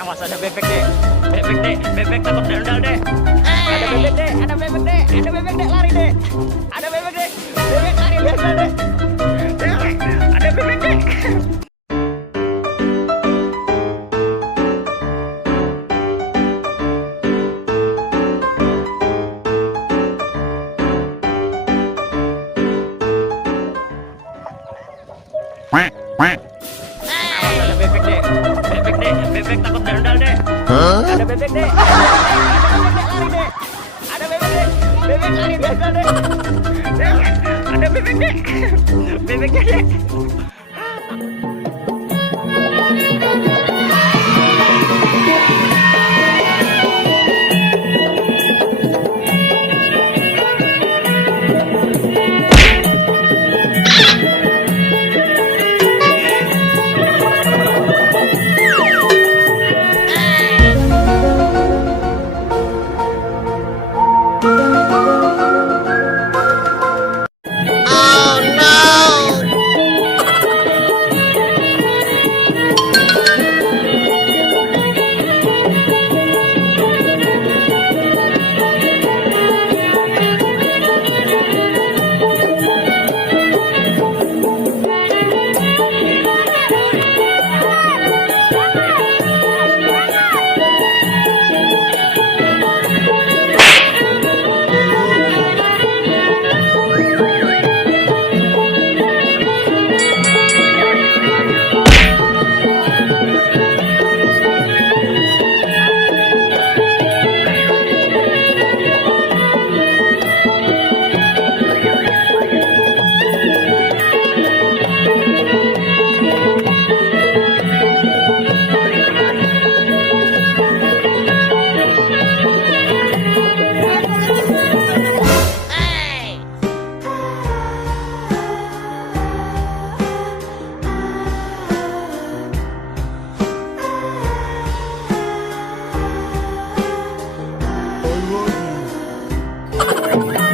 Awas ada bebek deh. Bebek deh, bebek takut dendal deh. Ada bebek deh, ada bebek deh, ada bebek deh, lari deh. Ada bebek deh, bebek lari dendal deh. Ada bebek deh. Awas ada bebek deh. Bebek deh, bebek takut dendal deh. Ada bebek deh. Ada bebek deh, bebek lari dendal deh. Ada bebek deh. Bebeknya deh. I love you.